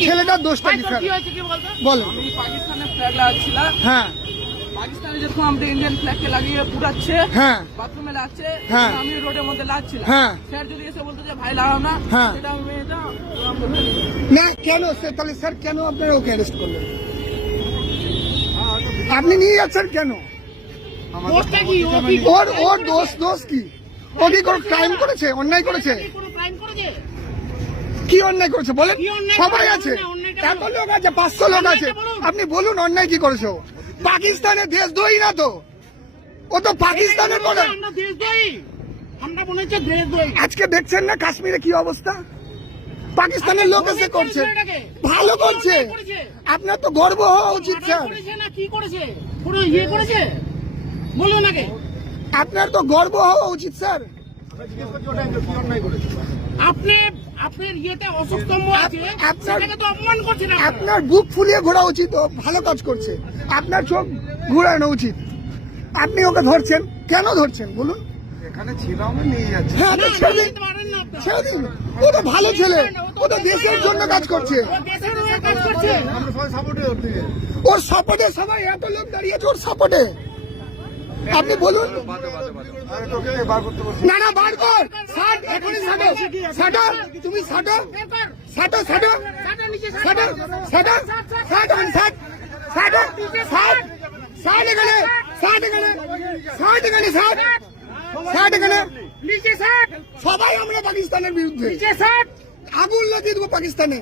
ছেলেটার দোষটা কি তোর স্যার? কি হয়েছে কি বলতো? বলো। আমি পাকিস্তানের ফ্ল্যাগ লাগাচ্ছিলাম হ্যাঁ। পাকিস্তানে যেরকম আমরা ইন্ডিয়ান ফ্ল্যাগকে লাগিয়ে পুরাচ্ছে হ্যাঁ। বাথরুমে লাগছে হ্যাঁ। আমি রোডের মধ্যে লাগছিলাম। হ্যাঁ। স্যার যদি এসে বলতো যে ভাই লাগাও না হ্যাঁ। সেটা আমি। না কেন সে তাহলে স্যার কেন আপনারা ওকে অ্যারেস্ট করলেন? আপনি নিয়ে যাচ্ছেন কেন? ওর ওর দোষ দোষ কি? ও কি কোনো ক্রাইম করেছে? অন্যায় করেছে? কি অন্যায় করেছে বলেন? সবাই আছে। এত লোক আছে পাঁচশো লোক আছে। আপনি বলুন অন্যায় কি করেছে? পাকিস্তানের দেশদ্রোহী না তো? ও তো পাকিস্তানের বলে। আজকে দেখছেন না কাশ্মীরে কি অবস্থা? পাকিস্তানের লোক এসে করছে। ভালো করছে? আপনার তো গর্ব হওয়া উচিত স্যার। করেছে করেছে? ইয়ে করেছে? আপনার তো গর্ব হওয়া উচিত স্যার। আপনি আপনার ইয়েতে অশোক আছে আপনার- তো অপমান করছেন আপনার বুক ফুলিয়ে ঘোরা উচিত ও ভালো কাজ করছে। আপনার চোখ ঘুরানো উচিত। আপনি ওকে ধরছেন কেন ধরছেন বলুন? এখানে ছিলাম নিয়ে যাচ্ছে। হ্যাঁ ছেড়ে দিন। ও তো ভালো ছেলে। ও তো দেশের জন্য কাজ করছে। ও দেশের কাজ করছে। আমরা সবাই সাপোর্টে করতে ওর সাপোর্টে সবাই এত লোক দাঁড়িয়েছে ওর সাপোর্টে আপনি বলুন। না না বার কর। ষাট এখনই ষাটো। ষাটো তুমি ষাটো। ষাটো ষাটো ষাটো ষাটো ষাট অন ষাট। ষাটো ষাট ষাট এখানে ষাট এখানে ষাট এখানে ষাট। ষাট এখানে। নিচে সাট সবাই আমরা পাকিস্তানের বিরুদ্ধে। নিচে সাট আগুন লাগিয়ে দেবো পাকিস্তানে।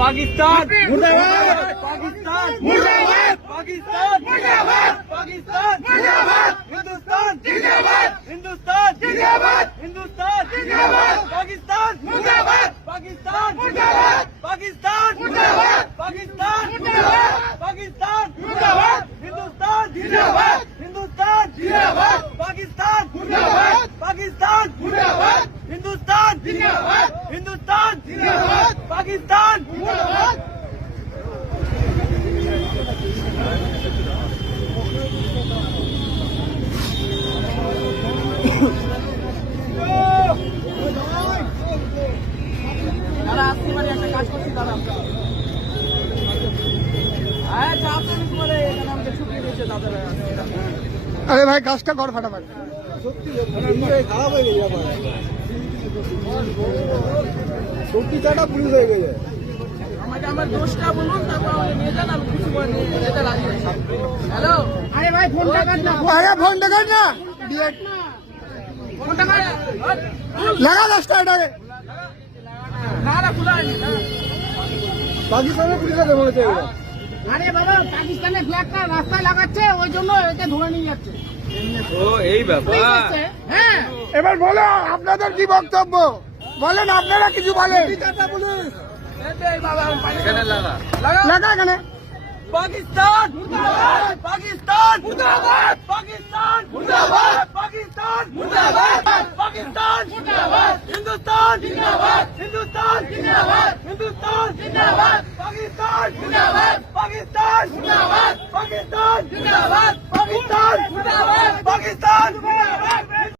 পাকিস্তান। পাকিস্তান পাকিস্তান মুর্দাবাদ। পাকিস্তান মুর্দাবাদ। হিন্দুস্তান জিন্দাবাদ। হিন্দুস্তান জিন্দাবাদ। হিন্দুস্তান জিন্দাবাদ। পাকিস্তান মুর্দাবাদ। পাকিস্তান মুর্দাবাদ। পাকিস্তান মুর্দাবাদ। পাকিস্তান মুর্দাবাদ। পাকিস্তান মুর্দাবাদ। হিন্দুস্তান জিন্দাবাদ। হিন্দুস্তান জিন্দাবাদ। পাকিস্তান মুর্দাবাদ। পাকিস্তান মুর্দাবাদ। হিন্দুস্তান জিন্দাবাদ। হিন্দুস্তান জিন্দাবাদ। পাকিস্তান দাদা আসতে পারে একটা কাজ করছি দাদা হ্যাঁ চাপ নিস বলে এখানে আমাকে ছুটি দিয়েছে দাদা আরে ভাই কাজটা কর ফাটাফাট। খারাপ হয়ে গেছে সত্যি চাটা পুলিশ হয়ে গেছে আমার দোষটা বলুন তারপর নিয়ে যান আমি কিছু করে নিয়ে যেতে রাজি আছি। হ্যালো? আরে ভাই ফোনটা কাট না। আরে না। দিয়ে- ফোনটা লাগা দশটা এটাকে। না না খোলা পাকিস্তানের পুলিশ আছে আরে বাবা পাকিস্তানের ফ্ল্যাগটা রাস্তায় লাগাচ্ছে ওই জন্য একে ধরে নিয়ে যাচ্ছে। ও এই পুলিশ হ্যাঁ এবার বলো আপনাদের কি বক্তব্য? বলেন আপনারা কিছু বলেন। লাগা এখানে। পাকিস্তান পাকিস্তান মুর্দাবাদ পাকিস্তান মুর্দাবাদ পাকিস্তান মুর্দাবাদ পাকিস্তান মুর্দাবাদ হিন্দুস্তান জিন্দাবাদ হিন্দুস্তান জিন্দাবাদ হিন্দুস্তান জিন্দাবাদ পাকিস্তান জিন্দাবাদ পাকিস্তান জিন্দাবাদ পাকিস্তান জিন্দাবাদ পাকিস্তান জিন্দাবাদ পাকিস্তান